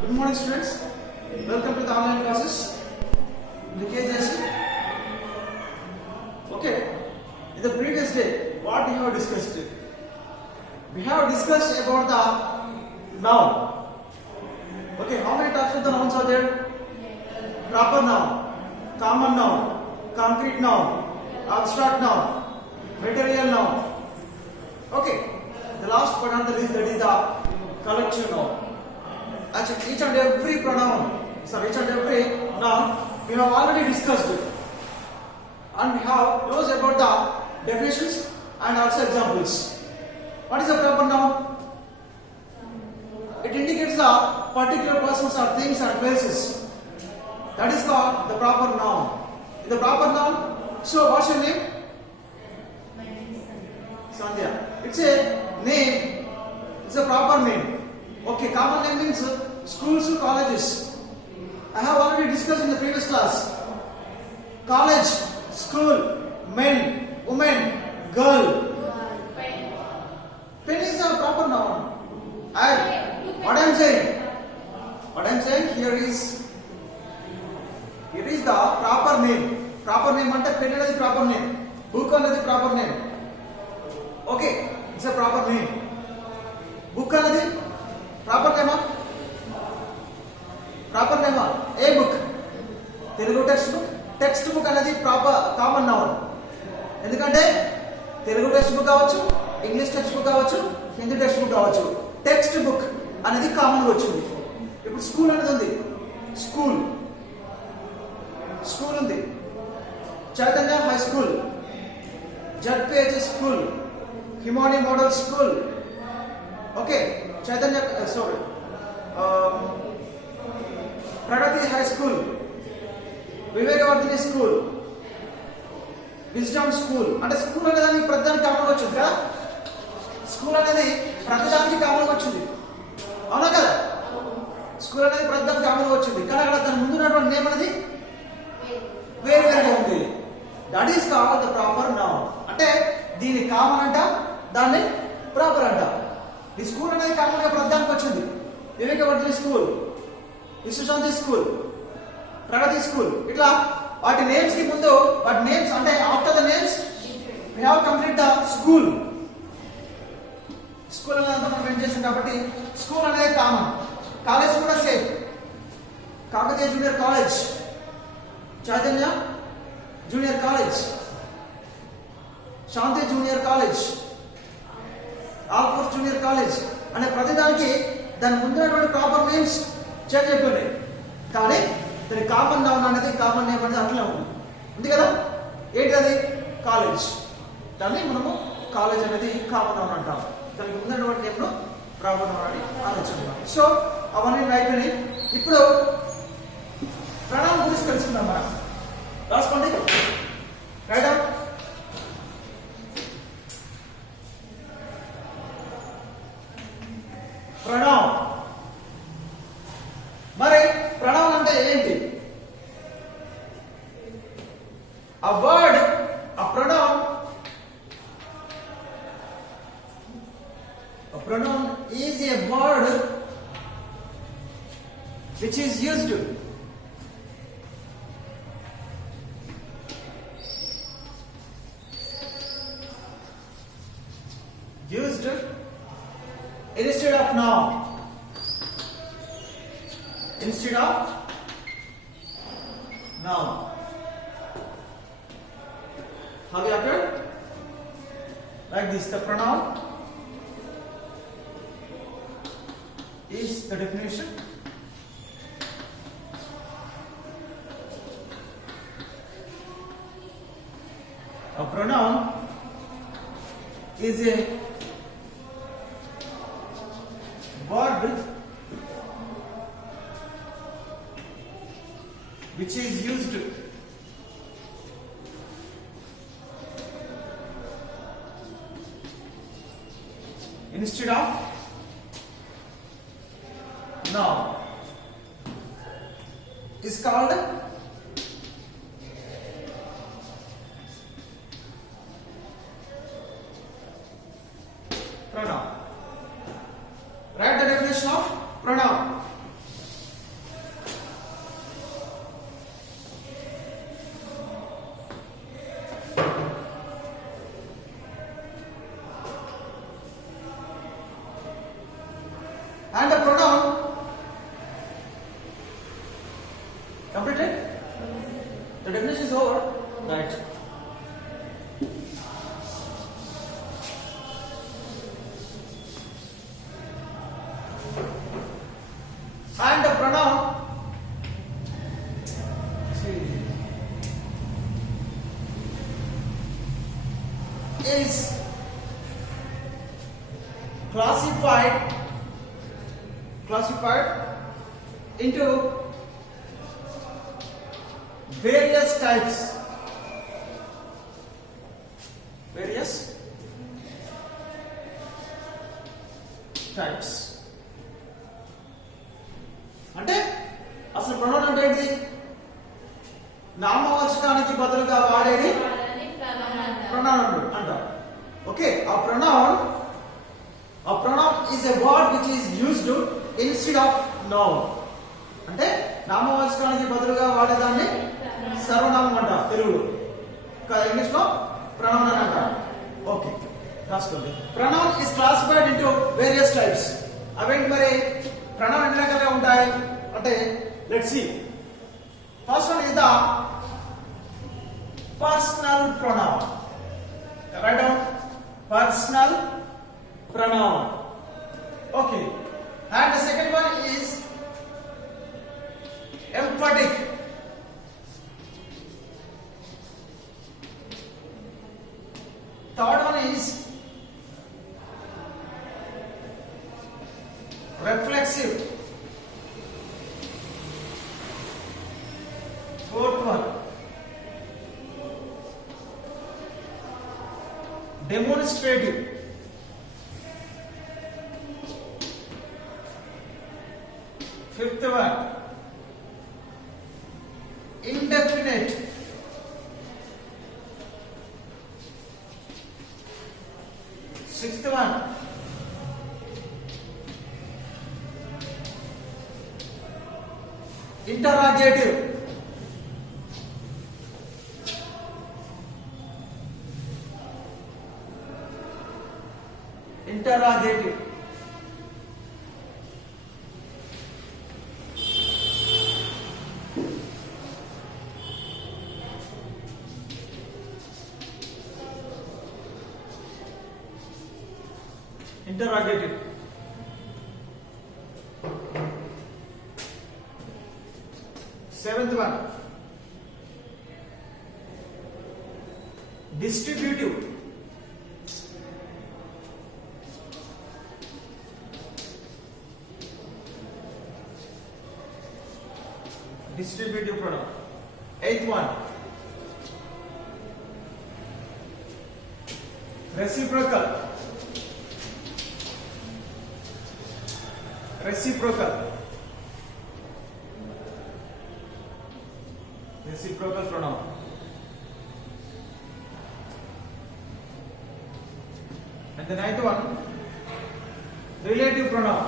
Good morning, students. Welcome to the online classes. Okay, in the previous day, what we have discussed? We have discussed about the noun. Okay, how many types of the nouns are there? Proper noun, common noun, concrete noun, abstract noun, material noun. Okay, the last but not the least, that is the collection noun. Actually, each and every pronoun, each and every noun, we have already discussed it. And we have knows about the definitions and also examples. What is a proper noun? It indicates the particular persons or things or places. That is called the proper noun. The proper noun. So, what's your name? My name is Sandhya. It's a name. It's a proper name. Okay, common name means schools, colleges. I have already discussed in the previous class. College, school, men, women, girl. Pen is a proper noun. What I am saying here is the proper name. Proper name ante pen is the proper name. Book is the proper name. Okay, it's a proper name. Book is the proper name. Proper name. A book. Telugu textbook. Textbook అనేది proper common noun. ఎందుకంటే Telugu textbook కావచ్చు, English textbook కావచ్చు, Hindi textbook కావచ్చు. Textbook అనేది common గా వచ్చింది. ఇప్పుడు school అనేది ఉంది. స్కూల్ ఉంది. Chaitanya high school, ZPH school, Himani model school. Okay, Chaitanya Pragati high school, Vivekavardhini school, wisdom school. అంటే స్కూల్ అనేది ప్రతిదానికి కామన్ వచ్చింది కదా. స్కూల్ అనేది ప్రతిదానికి కామన్ వచ్చింది, అవునా కదా? స్కూల్ అనేది ప్రతిదానికి కామన్ వచ్చింది, కానీ అక్కడ దాని ముందు ఉన్నటువంటి నేమ్ అనేది వేరు వేరుగా ఉంది. That is called the proper noun. అంటే దీని కామన్ అంట, దాన్ని ప్రాపర్ అంట. ఈ స్కూల్ అనేది కామన్ గా ప్రతిదానికి వచ్చింది. Vivekavardhini school, Vishwashanti school, Pragati school. ఇట్లా వాటి నేమ్స్ కి ముందు వాటి నేమ్స్ అంటే after the names we have complete the school. School అనేది మనం ఏం చేసాం కాబట్టి స్కూల్ అనేది కామన్. కాలేజ్ కూడా same. Kakatiya junior college, Chaitanya junior college, Shanti junior college, Alphores junior college అనే ప్రతిదానికి దాని ముందున్నటువంటి ప్రాపర్ నేమ్స్ చేంజ్ అయిపోయినాయి. కానీ దాని కామన్ నౌన్ అనేది కామన్ నేమ్ అనేది అట్లా ఉంది కదా. ఏంటి అది? కాలేజ్. దాన్ని మనము కాలేజ్ అనేది కామన్ నౌన్ అంటాం. దానికి ముందున్నటువంటి నేమ్ను ప్రాపర్ నౌన్ అని ఆలోచిస్తున్నాం. సో అవన్నీ అయిపోయినాయి. ఇప్పుడు ప్రణామం గురించి తెలుసుకుందాం. మనం రాసుకోండి. రైట్. ప్రణామం. మరి ప్రణామం అంటే ఏంటి? A word, a pronoun is a word which is used instead of noun. Instead of noun. Have you heard? Like this, the pronoun is the definition. A pronoun is a word which is used instead of noun is called pronoun. Write the definition of pronoun. And the pronoun is classified into various types. అంటే అసలు ప్రొనౌన్ అంటే ఏంటి? నామవాచకానికి బదులుగా వాడేది ప్రొనౌన్ అంటారు. ఓకే, ఆ pronoun is a word which is used instead of noun. అంటే నామవాచకానికి బదులుగా వాడేదాన్ని సర్వనామం అంటారు తెలుగులో. ఇంగ్లీష్ లో ప్రొనౌన్ అని అంటారు. ఓకే, రాసుకోండి. Pronoun is classified into various types. అవేంటి మరి? ప్రొనౌన్ ఎన్ని రకాలుగా ఉంటాయి అంటే let's see. First one is the personal pronoun. Write down personal pronoun. Okay, and the second one is emphatic. Third one is reflexive. Fourth one demonstrative. Fifth one indefinite. Sixth one interrogative. Interrogative. Interrogative. Seventh one distributive. Distributive pronoun. Eighth one reciprocal. Reciprocal pronoun. And the ninth one relative pronoun.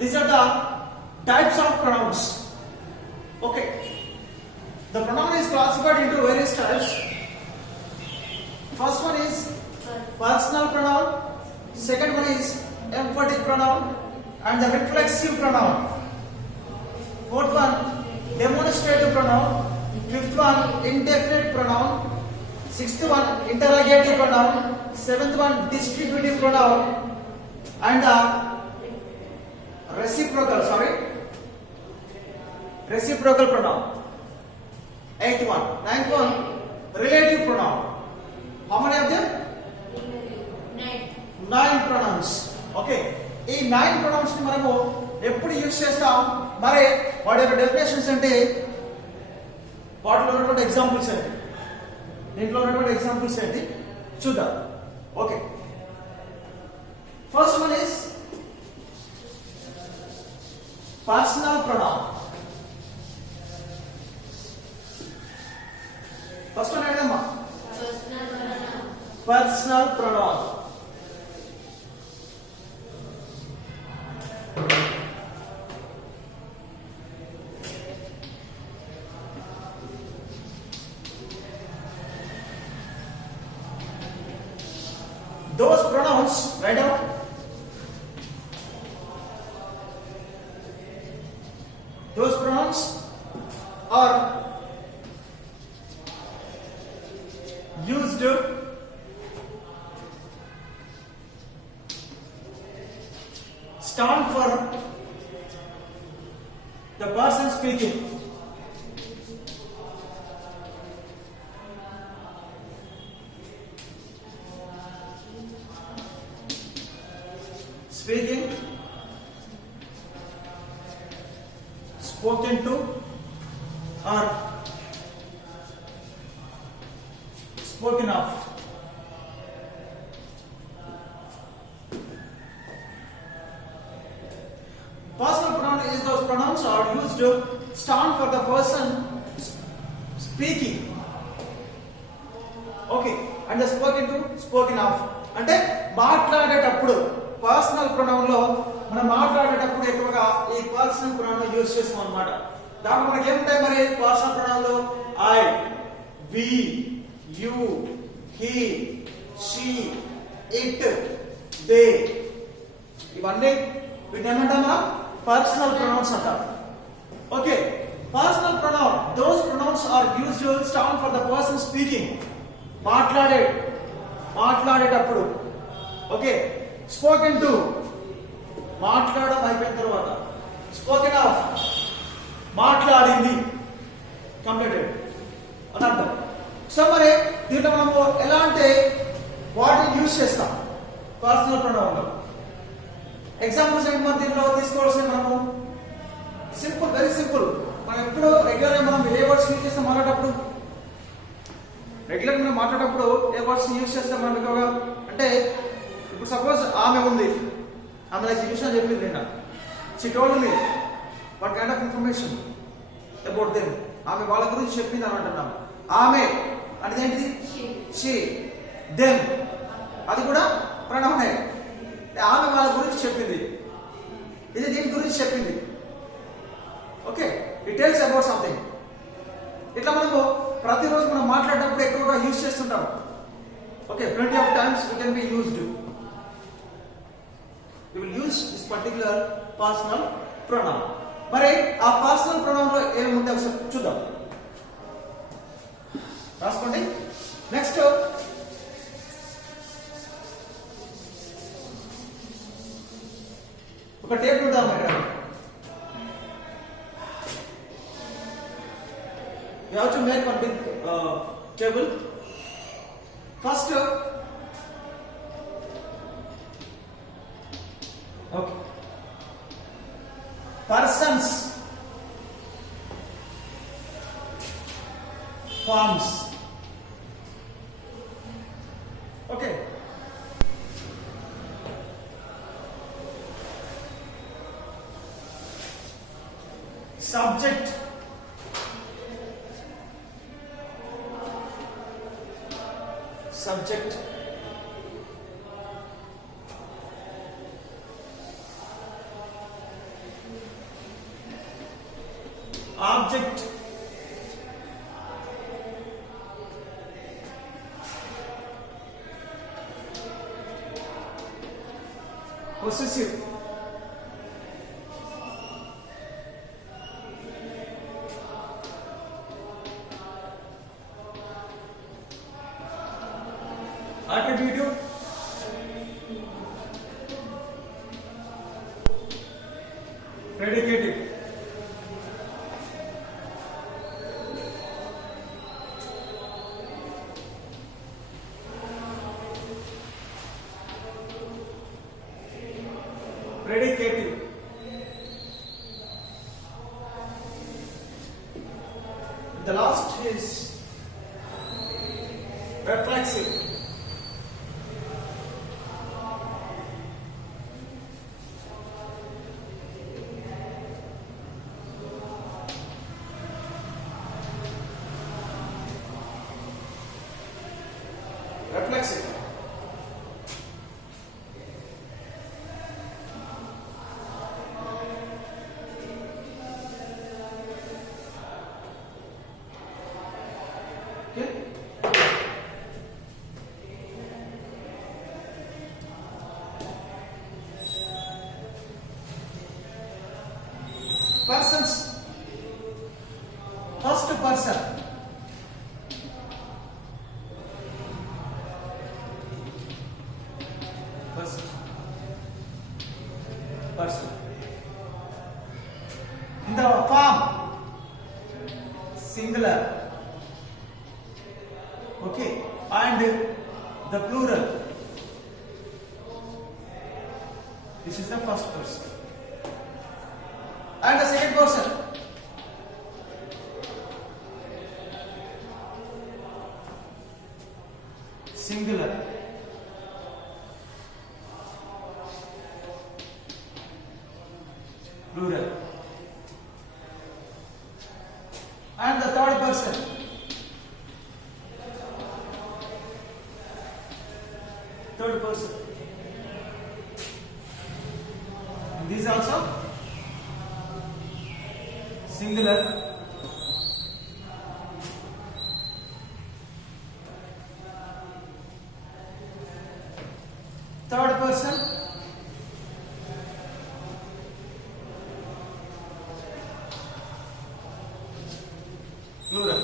These are the types of pronouns. Okay, the pronoun is classified into various types. First one is personal pronoun, second one is emphatic pronoun and the reflexive pronoun. Fourth one demonstrative pronoun, fifth one indefinite pronoun, sixth one interrogative pronoun, seventh one distributive pronoun and the reciprocal pronoun. Eighth one. Ninth one relative pronoun. How many of them? 9 pronouns. Okay, ఈ 9 pronouns ని మనము ఎప్పుడు యూజ్ చేస్తాం? మరి వాటి యొక్క డెఫినేషన్స్ అంటే వాటిలో ఉన్నటువంటి ఎగ్జాంపుల్స్ ఏంటి, దీంట్లో ఉన్నటువంటి ఎగ్జాంపుల్స్ ఏంటి చూద్దాం. Okay, first one is personal pronoun. First one ఏంటమ్మా? Personal pronoun. Those pronouns, write down. Those pronouns are used stand for the person speaking. Speaking, spoken to, or spoken of. Personal pronoun is those pronouns are used to stand for the person speaking. Okay, and the spoken to, spoken of. అంటే మాట్లాడేటప్పుడు personal pronoun లో మనం మాట్లాడేటప్పుడు ఎక్కువగా ఈ personal pronoun use చేస్తాం అన్నమాట. దాంట్లో మనకి ఏముంటాయి మరి పర్సనల్ ప్రొనౌన్ లో I, we, you, he, she, it, they, ఇవన్నీ వీటిని ఏమంటాం మనం పర్సనల్ ప్రొనౌన్స్ అంటాం. Okay, personal pronoun those pronouns are used to stand for the person speaking, మాట్లాడేటప్పుడు. ఓకే, స్పోకెన్ టు మాట్లాడడం అయిపోయిన తర్వాత, స్పోకెన్ ఆఫ్ మాట్లాడింది, కంప్లీటెడ్ అని అర్థం. సో మరి దీంట్లో మనము ఎలాంటి వాటిని యూజ్ చేస్తాం పర్సనల్ ప్రొనౌన్ లో. ఎగ్జాంపుల్స్ ఏంటి మనం దీంట్లో తీసుకోవాల్సిన, మనము సింపుల్, వెరీ సింపుల్. మనం ఎప్పుడు రెగ్యులర్ మనం ఏ వర్డ్స్ యూజ్ చేస్తాం మాట్లాడేటప్పుడు, రెగ్యులర్ మనం మాట్లాడేటప్పుడు ఏ వర్డ్స్ యూజ్ చేస్తాం మనం ఎక్కువగా అంటే, ఇప్పుడు సపోజ్ ఆమె ఉంది, ఆమె నాకు ఈ విషయం చెప్పింది నిన్న, she told me what kind of information about them, ఆమె వాళ్ళ గురించి చెప్పింది అని అంటున్నాం. ఆమె అంటే ఏంటిది, షీ, దెమ్ అది కూడా ప్రణవనే. ఆమె వాళ్ళ గురించి చెప్పింది, ఇది దీని గురించి చెప్పింది. Okay, it tells about something. ఇట్లా మనము ప్రతిరోజు మనం మాట్లాడేటప్పుడు ఎక్కువగా యూజ్ చేస్తుంటాం. Okay, plenty of times it can be used. We will use this particular personal pronoun. మరి ఆ పర్సనల్ ప్రొనౌన్ లో ఏముంది ఒకసారి చూద్దాం, రాసుకోండి. నెక్స్ట్ ఒక టేబుల్ ఉందాం ఇక్కడ. You have to make one big table. First, okay, persons, forms. Okay, subject, subject, object, possessive, attributive, predicative, predicative, the last is reflexive. Reflexive. Okay. Persons. First person. Okay, and the plural. This is the first person. And the second person. Singular. Plural. And the third person. Third person. And these also singular. Third person. Plural.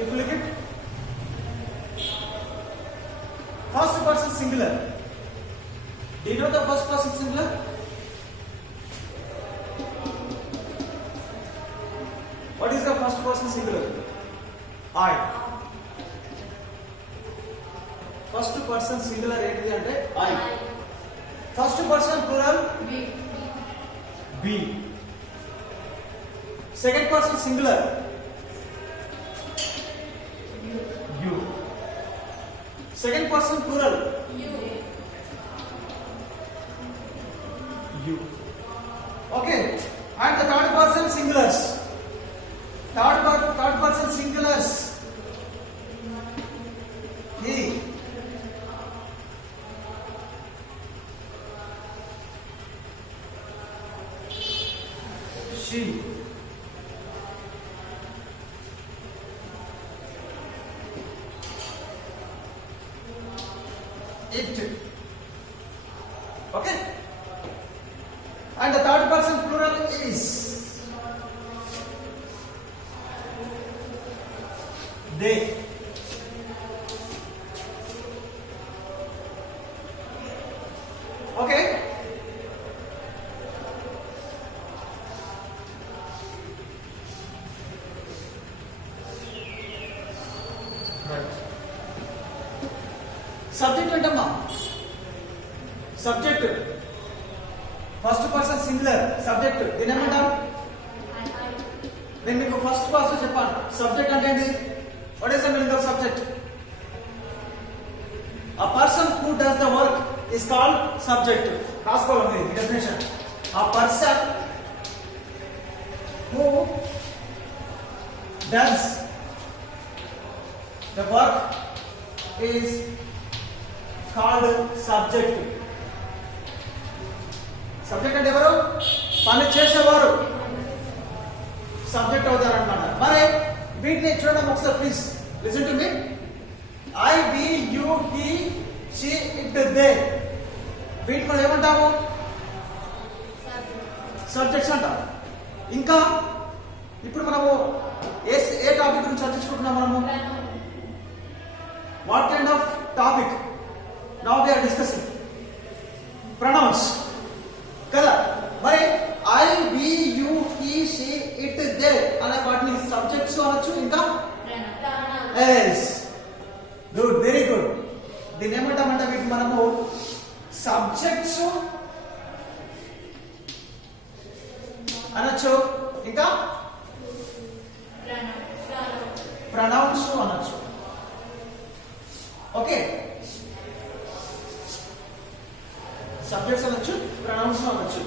If you look at first person singular. Do you know the first person singular? What is the first person singular? I. First person singular ఏంటిది అంటే I. First person plural we. Second person singular you. Second person plural you. Okay, and the third person singulars. Third person singulars. He. She. It. Okay, and the third person plural is they. Okay, right. Subject ఏంటమ్మా? Subject first person singular subject దీని ఏమంటాం? నేను మీకు first class లో చెప్పాను సబ్జెక్ట్ అంటే ఏంటి? What is the meaning of subject? A person who does the work is called subject. రాసుకోవాలి ఈ definition. A person who does the work is called subject. Subject అంటే ఎవరు? పని చేసేవారు సబ్జెక్ట్ అవుతారు అన్నమాట. మరి వీటిని చూడడం ఒకసారి please listen to me. I, we, you, he, she, it, they. వీటి మనం ఏమంటాము? సబ్జెక్ట్స్ అంటాం. ఇంకా ఇప్పుడు మనము ఏ టాపిక్ గురించి చర్చించుకుంటున్నాం మనము? What kind of topic? Now we are discussing pronouns కదా. మరి I, we, you, he, she, it, they అనే వాటిని సబ్జెక్ట్స్ అనొచ్చు. ఇంకా ఎస్, గుడ్, వెరీ గుడ్. దీన్ని ఏమంటామంటే వీటిని మనము సబ్జెక్ట్స్ అనొచ్చు. ఇంకా ప్రొనౌన్స్ అనొచ్చు. ఓకే, సబ్జెక్ట్స్ అనొచ్చు, ప్రొనౌన్స్ అనొచ్చు.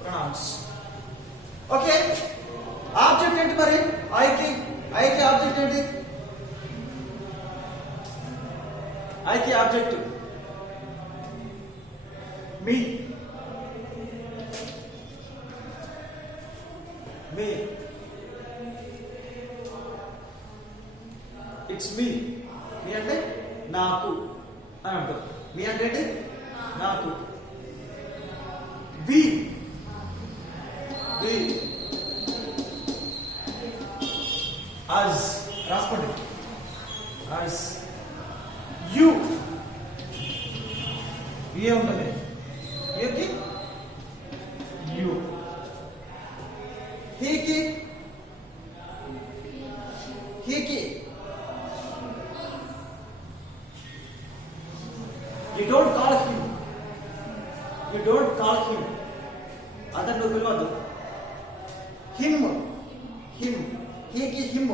ప్రొనౌన్స్. ఓకే, ఆబ్జెక్ట్ ఏంటి మరి? ఐకి ఆబ్జెక్ట్ ఏంటి? ఐకి ఆబ్జెక్ట్ మీ. It's me. మీ అంటే నాకు అని అంటారు. మీ అంటే ఏంటి? నాకు. వి వి అస్ రాసుకోండి. అస్. యు ఏ ఉంటుంది ఏకి యు. హీకి హీకి. You don't call him. You don't call him. అతను పిలవద్దు. Him. Him. Hiki him.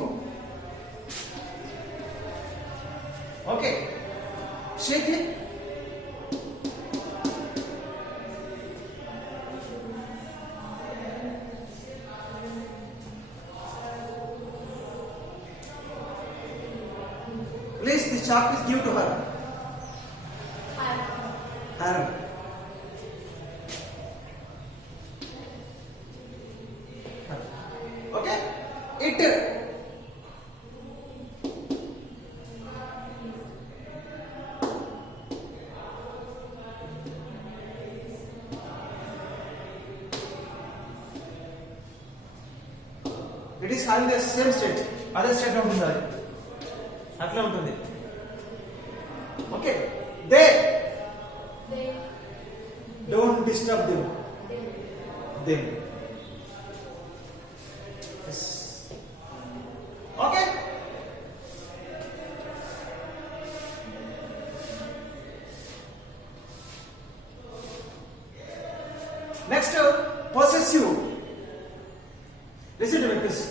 Okay. Shake it. Please, the chalk is give to her. Her. Okay? It. It is having the same state. అదే స్టేట్ లో ఉంటుంది అది. అట్లా ఉంటుంది. Okay. They. Don't disturb them. Them. Yes. Okay. Next, possessive. Listen to me, please.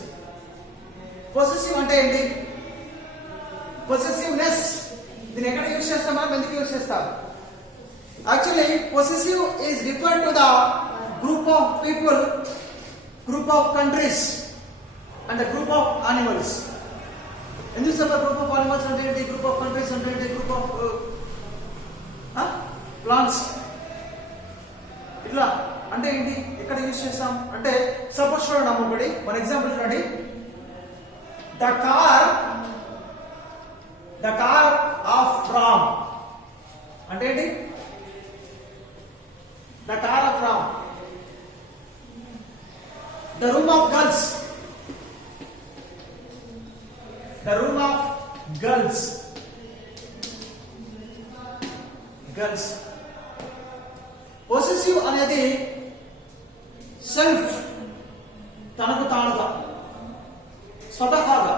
Possessive అంటే ఏంటి? Possessiveness. దీన్ని ఎక్కడ యూజ్ చేస్తాం? మనం ఎందుకు యూజ్ చేస్తాం? Actually, possessive is referred to the group of people, group of countries, and the group of animals. ఎందుకు sir group of animals అంటే ఏంటి? Group of countries అంటే ఏంటి? Group of plants. ఇట్లా అంటే ఏంటి? ఎక్కడ యూజ్ చేస్తాం అంటే సపోజ్ చూడండి అమ్మ ఒకటి మన ఎగ్జాంపుల్ చూడండి. The car of Ram అంటే ఏంటి? The car of Ram. The room of girls. The room of girls. Girls. Possessive అనేది సెల్ఫ్, తనకు తానుగా, స్వతహాగా.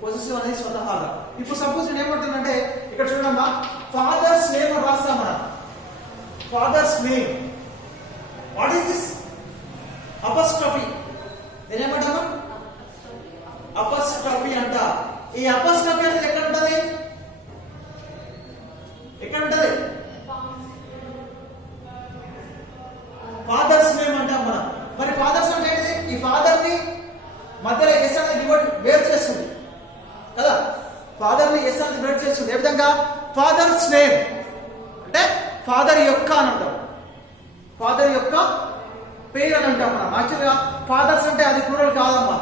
పొసెసివ్ అనేది స్వతహాగా. ఇప్పుడు సపోజ్ నేను ఏమంటున్నానంటే ఇక్కడ చూడమ్మా, ఫాదర్స్ నేమ్ రాస్తాం మనం. Father's name. What is this? Apostrophe. నేనేమంటాను? అపస్ట్రఫీ అంట. ఈ అపస్ట్రఫీ అనేది ఎక్కడ ఉంటుంది? ఎక్కడ ఉంటుంది? ఫాదర్స్ నేమ్ అంటాం మనం. మరి ఫాదర్స్ అంటే ఏంటిది? ఈ ఫాదర్ ని మధ్యలో ఎస్ అనేది వేరు చేస్తుంది కదా. ఫాదర్ ని ఎస్ అనేది వేరు చేస్తుంది. ఏ విధంగా? ఫాదర్స్ నేమ్ అంటే ఫాదర్ యొక్క అని అంటాం. ఫాదర్ యొక్క పేరు అని అంటాం మనం. యాక్చువల్గా ఫాదర్స్ అంటే అది ప్లూరల్ కాదమ్మా.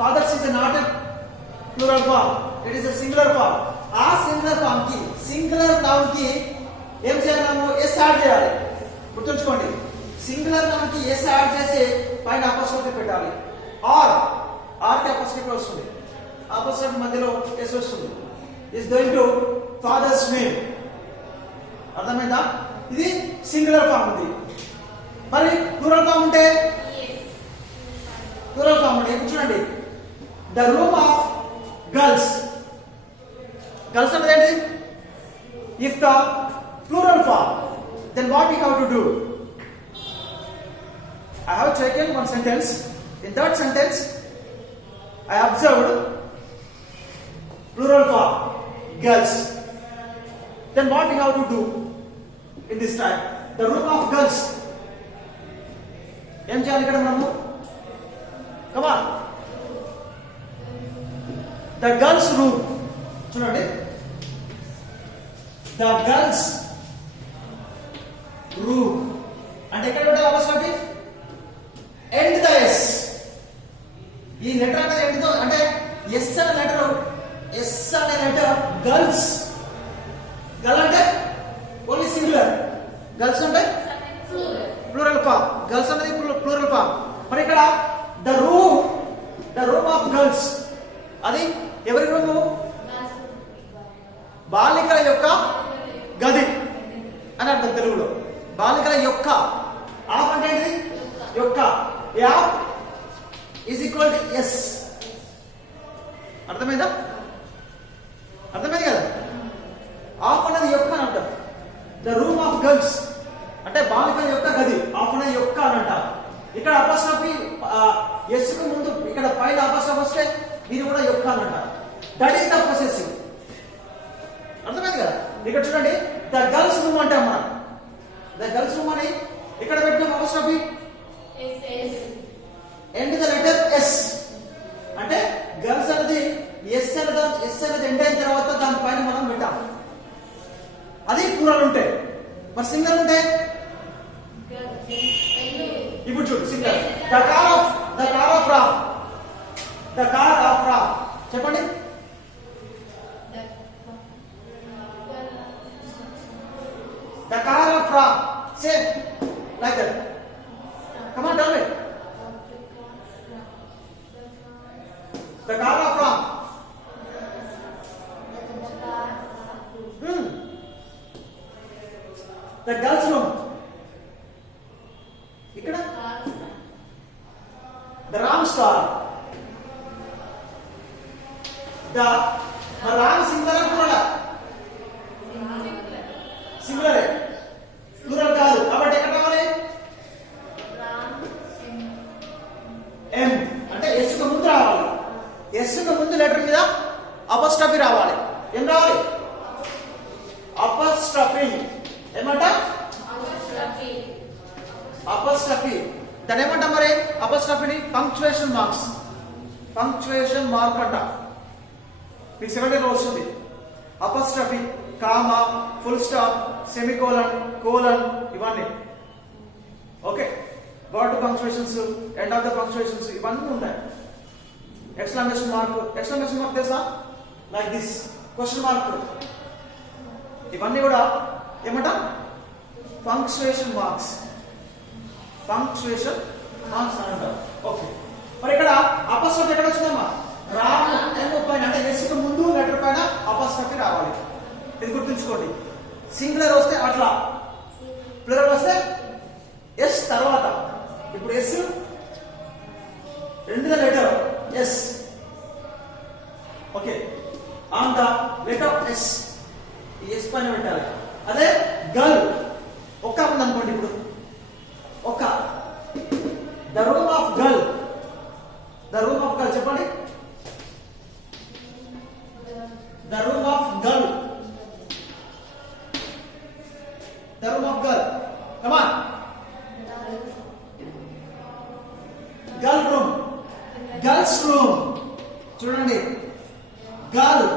Father's is not a plural form, it is a singular form. ఆ సింగులర్ ఫామ్ కి, సింగులర్ నౌన్ కి ఏం చేయాలి? మనము ఎస్ యాడ్ చేయాలి. గుర్తుంచుకోండి, సింగులర్ నౌన్ కి ఎస్ యాడ్ చేసి పైన అపోస్ట్రోఫీ పెట్టాలి. ఆర్ కి అపోస్ట్రోఫీ వస్తుంది, అపోస్ట్రోఫీ మధ్యలో ఎస్ వస్తుంది. Is going to father's name. అర్థమైందా? ఇది సింగులర్ ఫామ్ ఉంది. మరి ప్లూరల్ ఫామ్ ఉంటే, ప్లూరల్ ఫామ్ ఉంటే ఇప్పుడు చూడండి, the room of girls. Girls అంటే ఏంటి? If the plural form, then what we have to do? I have taken one sentence. In that sentence, I observed plural form, girls. Then what we have to do in this time? The room of girls. ఏం చేయాలి ఇక్కడ మనము? Come on. The girls' room. చూడండి. The girls' room. అంటే ఎక్కడ పెట్టాలి apostrophe? End the S. ఈ letter అనేది ఎండ్తో అంటే ఎస్ అనే లెటర్ గర్ల్స్. గర్ల్ అంటే ఓన్లీ సింగులర్, గర్ల్స్ అంటే ప్లూరల్ ఫామ్. గర్ల్స్ అనేది ప్లూరల్ ఫామ్. మరి ఇక్కడ ద రూమ్ ఆఫ్ గర్ల్స్, అది ఎవరి రూము? బాలికల యొక్క గది అని అర్థం తెలుగులో. బాలికల యొక్క, ఆఫ్ అంటే ఏంటిది? యొక్క. Yeah is equal to S. అర్థమైందా? అర్థమైంది కదా? ఆఫ్ అనేది యొక్క అని అంటారు. ద రూమ్ ఆఫ్ గర్ల్స్ అంటే బాలికల యొక్క గది. ఆఫ్ అనేది యొక్క అని అంటారు. ఇక్కడ అపాస్ట్రఫీ ఎస్ కు ముందు ఇక్కడ పైన అపాస్ట్రఫీ వస్తే దీన్ని కూడా యొక్క అని అంటారు. That is the possessive. అర్థమైంది కదా? ఇక్కడ చూడండి, ద గర్ల్స్ రూమ్ అంటాం మనం. ద గర్ల్స్ రూమ్ అని ఇక్కడ పెట్టిన apostrophe end the letter yes అంటే గర్ల్స్ అనేది ఎస్ అనేది ఎండ్ అయిన తర్వాత దాని పైన మనం పెట్టాం. అది ప్లూరల్ ఉంటే. మరి సింగల్ ఉంటే ఇప్పుడు చూడు, single. The car of Ram. చెప్పండి. The car of Ram. Same like that. Come on, tell me. The car of Ram. The girls' room. ఇక్కడ the Ram star. Ram singular plural? సింగులరే, ప్లూరల్ కాదు. కాబట్టి ఎక్కడ రావాలి? ఎం అంటే ఎస్ కు ముందు రావాలి. ఎస్ కు ముందు లెటర్ మీద అపోస్ట్రఫీ రావాలి. ఏం రావాలి? అపోస్ట్రఫీ. ఏమంట? అపోస్ట్రఫీ. దాని ఏమంటాం మరి? అపోస్ట్రఫీని పంక్చుయేషన్ మార్క్ అంట. మీకు 7 లో వస్తుంది. Apostrophe, comma, full stop, semicolon, colon, ఇవన్నీ. Okay, word punctuations, end of the punctuations ఇవన్నీ ఉంటాయి. ఎక్స్క్లమేషన్ మార్క్ తెలుసా? Like this, question mark. ఇవన్నీ కూడా ఏమంట? పంక్చుయేషన్ మార్క్స్ అని అంటారు. ఓకే, మరి ఇక్కడ అపోస్ట్రఫీ ఎక్కడ వచ్చిందమ్మా? రామ్ పైన అంటే ఎస్ కు ముందు లెటర్ పైన అపోస్ట్రఫీ రావాలి. ఇది గుర్తుంచుకోండి. సింగులర్ వస్తే అట్లా, ప్లూరల్ వస్తే ఎస్ తర్వాత. ఇప్పుడు S end the letter S. Okay, on the letter S. ఈ ఎస్ పైన పెట్టాలి. అదే గర్ల్ ఒక్క ఉందనుకోండి. ఇప్పుడు ఒక్క ద రూమ్ ఆఫ్ గర్ల్. చెప్పండి. The room of girl. Come on. Girl room. Girls room. చూడండి, గర్ల్.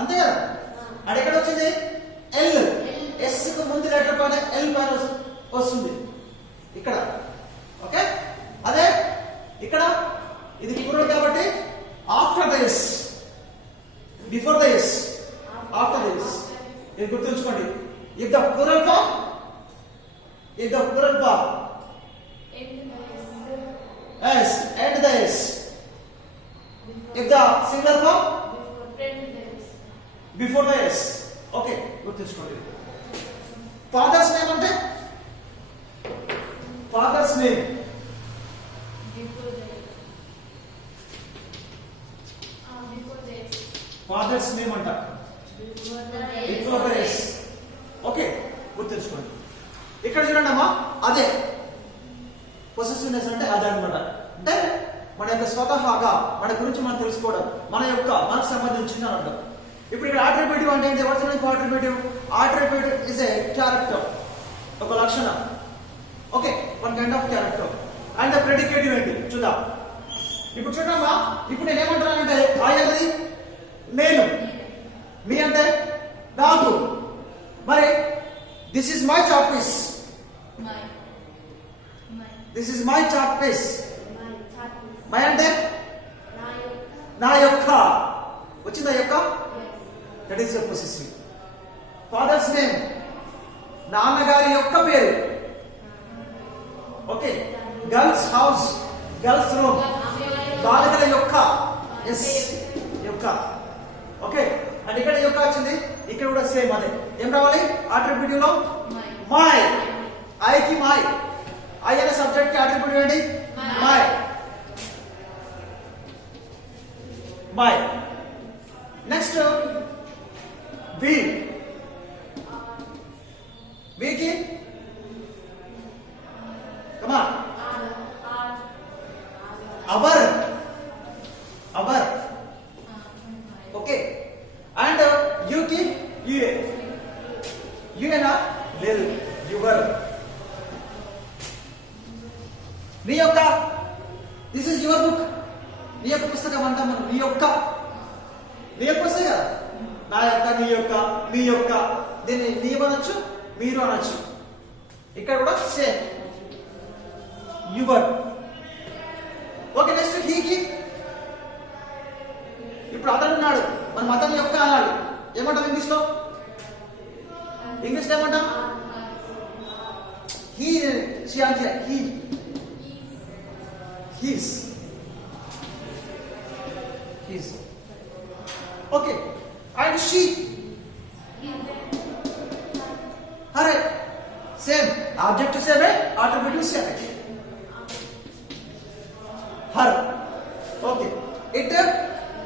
అంతే కదా? అది ఎక్కడ వచ్చింది? ఎల్. ఎస్ కు ముందు లెటర్ పైన ఎల్ పైన వస్తుంది ఇక్కడ. ఓకే, అదే ఇక్కడ ఇది ప్లూరల్ కాబట్టి after the S, before the S, after the S. ఇది గుర్తుంచుకోండి. If the plural form yes, end the s. If the singular form before the s. Okay, గుర్తుంచుకోండి. ఫాదర్స్ నేమ్ అంటే ఫాదర్స్ నేమ్ అంట బిఫోర్ ద ఎస్. ఓకే, గుర్తుంచుకోండి. ఇక్కడ చూడండి అమ్మా, అదే పొసెసివ్నెస్ అంటే అదే అనమాట. అంటే మన యొక్క స్వతహాగా మన గురించి మనం తెలుసుకోవడం, మనకు సంబంధించింది అని అంటాం. ఇప్పుడు ఇక్కడ ఆట్రిబ్యూటివ్ అంటే ఏంటి? ఆట్రిబ్యూటివ్ ఇస్ ఏ క్యారెక్టర్, ఒక లక్షణం. Okay, one kind of character. And the predicative ఏంటి చూద్దాం. ఇప్పుడు చూడమ్మా, ఇప్పుడు నేను ఏమంటున్నానంటే ఐ అనేది నేను, మీ అంటే నాకు. మరి this is my chalk piece. This is my chalk piece. My chat is my అంటే Nayak. నా యొక్క. వచ్చిందా యొక్క? Yes. That is your possessive. Father's name, నాన్నగారి యొక్క పేరు. Okay. Girls house, girls room, బాలికల యొక్క. ఎస్, యొక్క. ఓకే. అండ్ ఇక్కడ యొక్క వచ్చింది, ఇక్కడ కూడా సేమ్ అదే. ఏం రావాలి అట్రిబ్యూటివ్ లో? మై. ఐ కి మై. ఐ అనే సబ్జెక్ట్ కి అట్రిబ్యూటివ్ ఏంటి? మై. మై. Next we. వికి come on. Our. Our. Okay. And యూకి యుఏ. యుఏనా? లేదు, యువర్. నీ యొక్క. This is your book. నీ యొక్క పుస్తకం అంటాం మనం. నీ యొక్క. నీ యొక్క వస్తాయి కదా, నా యొక్క, నీ యొక్క, మీ యొక్క. దీన్ని నీ అనొచ్చు, మీరు అనొచ్చు. ఇక్కడ కూడా సేమ్, యువర్. ఓకే. నెక్స్ట్ హీకి. ఇప్పుడు అతను ఉన్నాడు, మనం అతని యొక్క అన్నాడు. ఏమంటాం ఇంగ్లీష్ లో? ఇంగ్లీష్ లో ఏమంటాం? హీ. షీ అంటే he. His. His. Okay. And she. అరే సేమ్, ఆబ్జెక్ట్ సేమే, అట్రిబ్యూటివ్ సేమే. Her. Okay. It.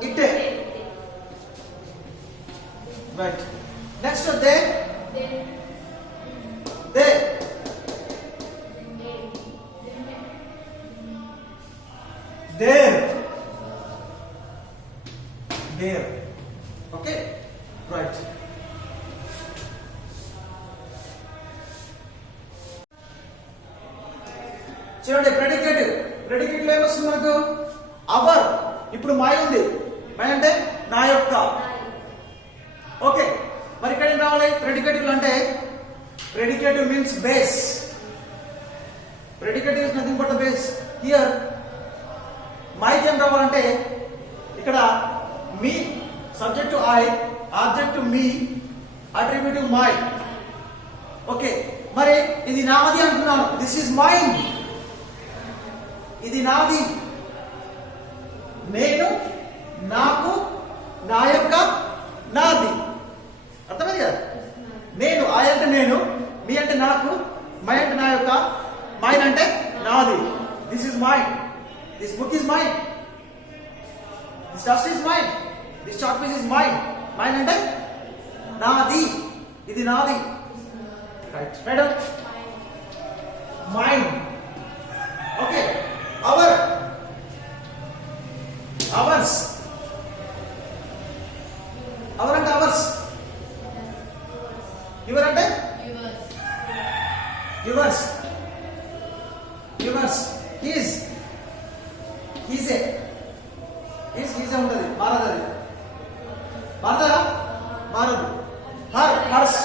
It. Right. Next they. They. Their. Their. Okay. Right. చూడండి ప్రెడికేటివ్. ప్రెడికేటివ్ ఏమొస్తుంది మనకు? అవర్. ఇప్పుడు మై ఉంది. మై అంటే నా యొక్క. ఓకే. మరి ఇక్కడ ఏం రావాలి ప్రెడికేటివ్ అంటే? Predicative means base. Predicative is nothing but the base. Here మైకి ఏం రావాలంటే ఇక్కడ me, subject I, object me, attributive my. Okay. మరి ఇది నాది అంటున్నాను. This is mine. ఇది నాది. నేను, నాకు, నా యొక్క, నాది. అర్థమైంది కదా? నేను, ఐ అంటే నేను, మీ అంటే నాకు, మై అంటే నా యొక్క, మైన్ అంటే నాది. This is mine. This book is mine. This dust is mine. This chalk piece is mine. Mine అంటే నాది. ఇది నాది. Right madam? Mine. Okay. Our. Ours. Our అంటే అవర్స్. యువర్ అంటే యువర్స్. యువర్స్. హీజ్. హీజే. హీజే ఉంటుంది, మారదు. అది మారదా? మారదు. Her. Hers.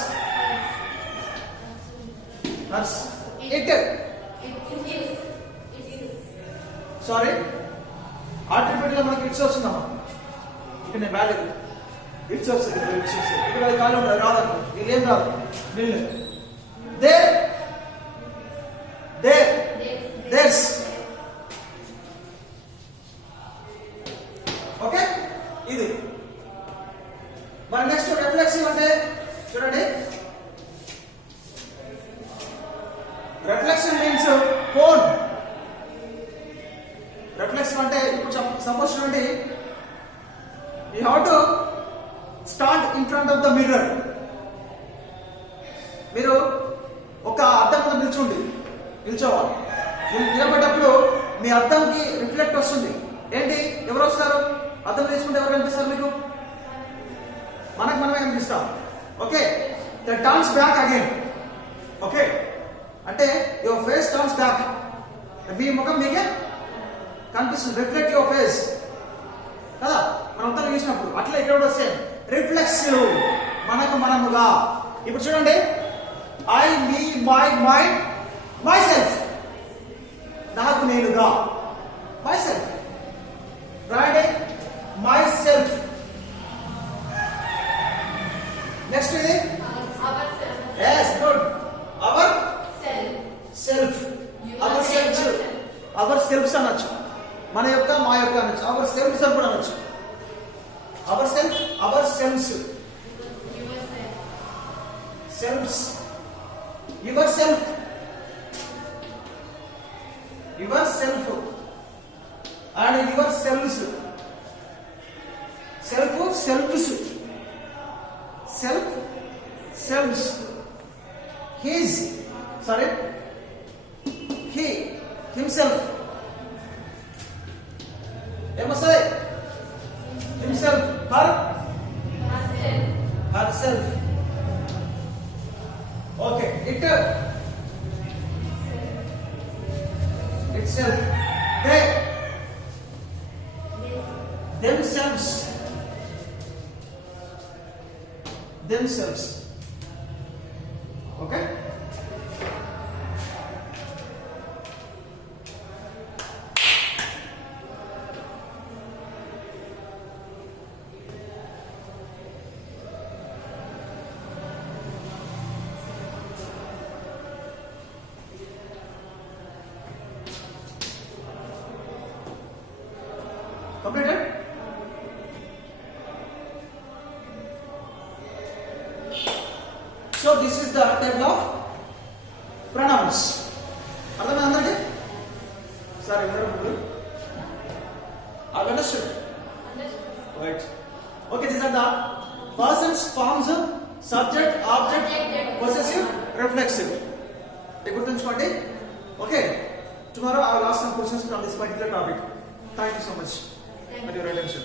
Hers. It. Sorry, attributive లో మనకి ఇట్స్ వస్తుందమ్మా. ఇక్కడ నేను వ్యాల్యూ ఇట్స్ వస్తుంది. ఇట్స్ వస్తుంది. ఇక్కడ కాలం ఉంటుంది, రాదు. వీళ్ళు ఏం రాదు. వీళ్ళు దే. దే. దేర్స్. ఓకే. ఇది మరి నెక్స్ట్ రిఫ్లెక్సివ్ అంటే చూడండి. Reflection means phone. రిఫ్లెక్షన్ అంటే ఇప్పుడు సపోజ్ చూడండి, you have to stand in front of the mirror. మీరు ఒక అద్దం ముందు నిల్చోవాలి. నిలబడేటప్పుడు మీ అద్దంకి రిఫ్లెక్ట్ వస్తుంది. ఏంటి? ఎవరు వస్తారు? అద్దం తీసుకుంటే ఎవరు కనిపిస్తారు మీకు? మనకు మనమే కనిపిస్తాం. Okay. The turns back again. Okay. అంటే యువర్ ఫేస్ టర్న్స్ బ్యాక్. మీ ముఖం మీకే కనిపిస్తుంది. రిఫ్లెక్ట్ యువర్ ఫేస్ కదా మనం అంతా చూసినప్పుడు. అట్లా ఇక్కడ కూడా సేమ్ రిఫ్లెక్సివ్, మనకు మనముగా. ఇప్పుడు చూడండి, I, me, my, mind, myself. Ourselves అనొచ్చు, మన యొక్క మా యొక్క అనొచ్చు, అవర్ సెల్ఫ్స్ అని కూడా అనొచ్చు. Ourself, ourselves, selves, yourself, yourself and yourselves, self selves, self selves, his sorry he himself, ఏమొస్తాయి himself, herself, okay, itself, they, themselves, themselves, okay. Completed? So this is the table of pronouns. అర్థమైందా అందరికీ? సరే అందరూ I've understood. Right. Okay, these are the persons, forms, subject, object, possessive, reflexive. They గుర్తుంచుకోండి. Okay. Tomorrow I will ask some questions from this particular topic. Thank you so much for your attention.